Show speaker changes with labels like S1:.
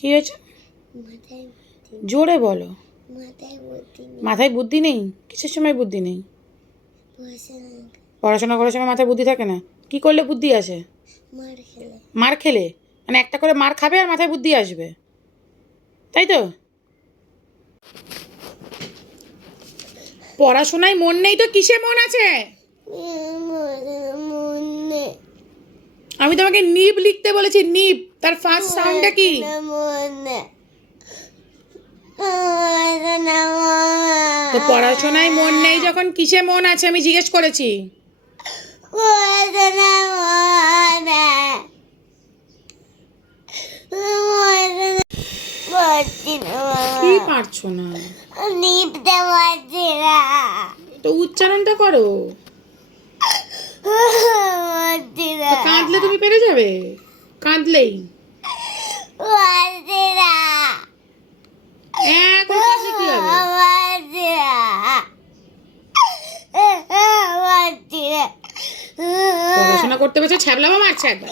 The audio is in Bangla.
S1: কি হয়েছে? জোরে বলো।
S2: মাথায় বুদ্ধি নেই?
S1: কিসের সময় বুদ্ধি নেই?
S2: পড়াশোনা
S1: করার সময় মাথায় বুদ্ধি থাকে না? কি করলে বুদ্ধি আসে?
S2: মার খেলে।
S1: মানে একটা করে মার খাবে আর মাথায় বুদ্ধি আসবে। তাই তো? পড়াশোনায় মন নেই তো কিসে মন আছে? আমি তোমাকে নিব লিখতে বলেছি, নিব। তার ফার্স্ট সাউন্ডটা কি? তো পড়াশোনায় মন নেই যখন, কিসে মন আছে আমি জিজ্ঞেস করেছি। কি পারছ না
S2: নিপতে পারছি না?
S1: তো উচ্চারণটা করো
S2: পারছি না
S1: তো কাঁদলে তুমি পেরে যাবে? কাঁদলেই।
S2: না
S1: পড়াশোনা করতে বসে ছ্যাবলামা মারছে একবার।